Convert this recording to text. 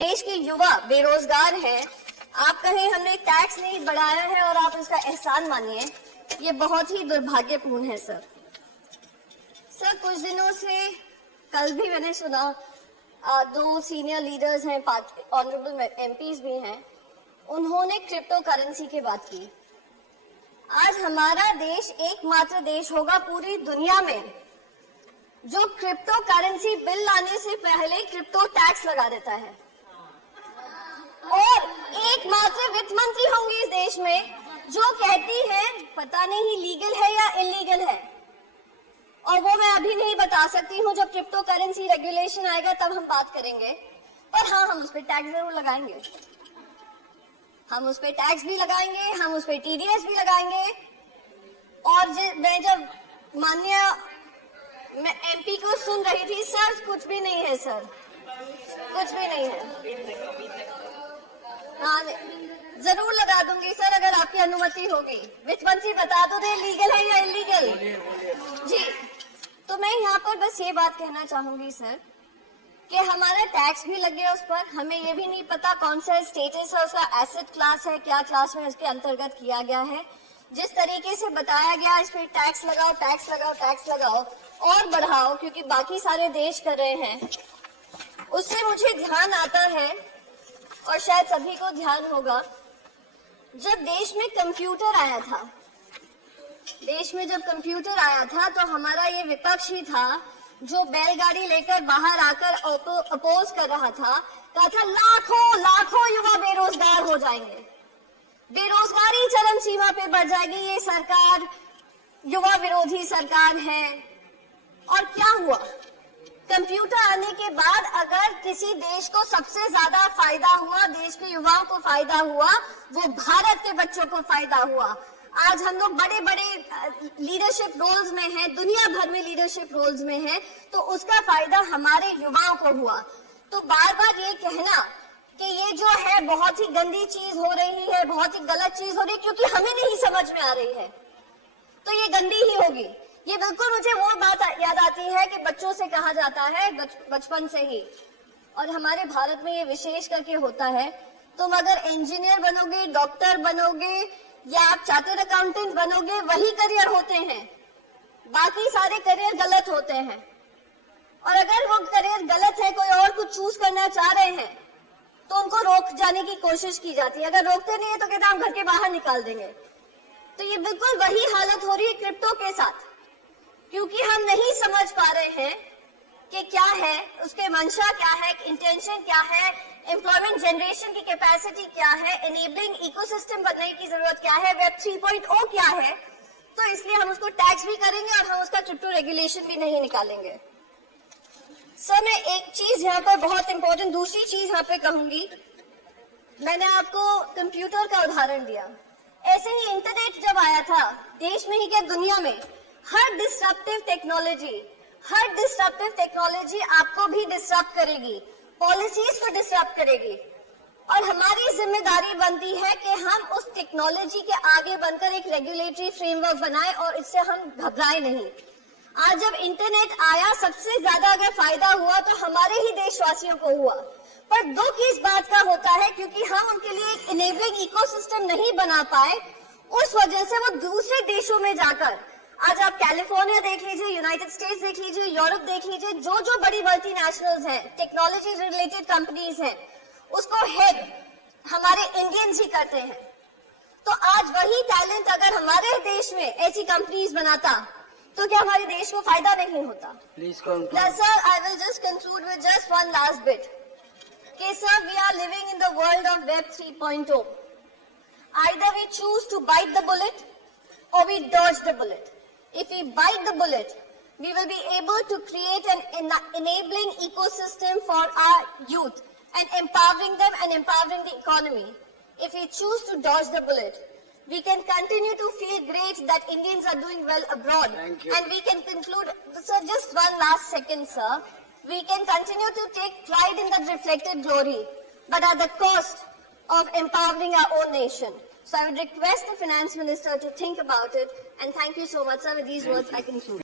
देश के युवा बेरोजगार हैं, आप कहें हमने टैक्स नहीं बढ़ाया है और आप इसका एहसान मानिए, ये बहुत ही दुर्भाग्यपूर्ण है सर। कुछ दिनों से कल भी मैंने सुना, दो सीनियर लीडर्स हैं, ऑनरेबल एमपीज भी हैं, उन्होंने क्रिप्टो करेंसी की बात की। आज हमारा देश एकमात्र देश होगा पूरी दुनिया में जो क्रिप्टो करेंसी बिल लाने से पहले क्रिप्टो टैक्स लगा देता है, और एकमात्र वित्त मंत्री होंगी इस देश में जो कहती है पता नहीं लीगल है या इलीगल है, और वो मैं अभी नहीं बता सकती हूँ। जब क्रिप्टो करेंसी रेगुलेशन आएगा तब हम बात करेंगे। पर हाँ, हम उस पर टैक्स जरूर लगाएंगे, हम उस पर टैक्स भी लगाएंगे, हम उस पर टीडीएस भी लगाएंगे। और मैं जब माननीय एमपी को सुन रही थी, सर कुछ भी नहीं है, सर कुछ भी नहीं है। हाँ, जरूर लगा दूंगी सर, अगर आपकी अनुमति होगी। वित्त मंत्री बता दो दे लीगल है या इलीगल। जी, तो मैं यहाँ पर बस ये बात कहना चाहूंगी सर कि हमारा टैक्स भी लग गया उस पर, हमें ये भी नहीं पता कौन सा स्टेटस है उसका, एसेट क्लास है, क्या क्लास में उसके अंतर्गत किया गया है। जिस तरीके से बताया गया इस पर टैक्स लगाओ, टैक्स लगाओ, टैक्स लगाओ और बढ़ाओ, क्योंकि बाकी सारे देश कर रहे हैं, उससे मुझे ध्यान आता है और शायद सभी को ध्यान होगा, जब देश में कंप्यूटर आया था, देश में जब कंप्यूटर आया था तो हमारा ये विपक्ष ही था जो बैलगाड़ी लेकर बाहर आकर अपोज कर रहा था, कहा था लाखों लाखों युवा बेरोजगार हो जाएंगे, बेरोजगारी चरम सीमा पे बढ़ जाएगी, ये सरकार युवा विरोधी सरकार है। और क्या हुआ? कंप्यूटर आने के बाद अगर किसी देश को सबसे ज्यादा फायदा हुआ, देश के युवाओं को फायदा हुआ, वो भारत के बच्चों को फायदा हुआ। आज हम लोग बड़े बड़े लीडरशिप रोल्स में हैं, दुनिया भर में लीडरशिप रोल्स में हैं, तो उसका फायदा हमारे युवाओं को हुआ। तो बार बार ये कहना कि ये जो है बहुत ही गंदी चीज हो रही है, बहुत ही गलत चीज हो रही है, क्योंकि हमें नहीं समझ में आ रही है, तो ये गंदी ही होगी। ये बिल्कुल मुझे वो बात याद आती है कि बच्चों से कहा जाता है बचपन से ही, और हमारे भारत में ये विशेष करके होता है, तुम अगर इंजीनियर बनोगे, डॉक्टर बनोगे या आप चार्टर्ड अकाउंटेंट बनोगे, वही करियर होते हैं, बाकी सारे करियर गलत होते हैं। और अगर वो करियर गलत है, कोई और कुछ चूज करना चाह रहे हैं, तो उनको रोक जाने की कोशिश की जाती है। अगर रोकते नहीं है तो कहते हैं हम घर के बाहर निकाल देंगे। तो ये बिल्कुल वही हालत हो रही है क्रिप्टो के साथ, क्योंकि हम नहीं समझ पा रहे हैं कि क्या है उसके मंशा, क्या है इंटेंशन, क्या है एम्प्लॉयमेंट जनरेशन की कैपेसिटी, क्या है एनेबलिंग इकोसिस्टम बनने की जरूरत, क्या है वेब 3.0 क्या है। तो इसलिए हम उसको टैक्स भी करेंगे और हम उसका क्रिप्टो रेगुलेशन भी नहीं निकालेंगे। सर, मैं एक चीज यहाँ पर बहुत इंपॉर्टेंट, दूसरी चीज यहाँ पे कहूंगी। मैंने आपको कंप्यूटर का उदाहरण दिया, ऐसे ही इंटरनेट जब आया था, देश में ही क्या दुनिया में, हर डिस्ट्रप्टिव टेक्नोलॉजी आपको भी डिस्टर्ब करेगी, पॉलिसीज को डिस्टर्ब करेगी, और हमारी जिम्मेदारी बनती है कि हम उस टेक्नोलॉजी के आगे बनकर एक रेगुलेटरी फ्रेमवर्क बनाएं और इससे हम घबराएं नहीं। आज जब इंटरनेट आया, सबसे ज्यादा अगर फायदा हुआ तो हमारे ही देशवासियों को हुआ, पर दुख इस बात का होता है क्योंकि हम उनके लिए एक इनेबलिंग इकोसिस्टम नहीं बना पाए, उस वजह से वो दूसरे देशों में जाकर, आज आप कैलिफोर्निया देख लीजिए, यूनाइटेड स्टेट्स देख लीजिए, यूरोप देख लीजिए, जो बड़ी मल्टीनेशनल्स हैं, टेक्नोलॉजी रिलेटेड कंपनीज हैं, उसको हेड हमारे इंडियंस ही करते हैं। तो आज वही टैलेंट अगर हमारे देश में ऐसी कंपनीज बनाता तो क्या हमारे देश को फायदा नहीं होता? Sir, I will just conclude with just one last bit कि sir, we are living in the world of web 3.0. Either we choose to bite the bullet or we dodge the bullet. If we bite the bullet, we will be able to create an enabling ecosystem for our youth and empowering them and empowering the economy. If we choose to dodge the bullet, we can continue to feel great that Indians are doing well abroad. And we can conclude, sir, just one last second, sir. We can continue to take pride in that reflected glory, but at the cost of empowering our own nation. So I would request the Finance Minister to think about it, and thank you so much, sir. With these words, I conclude.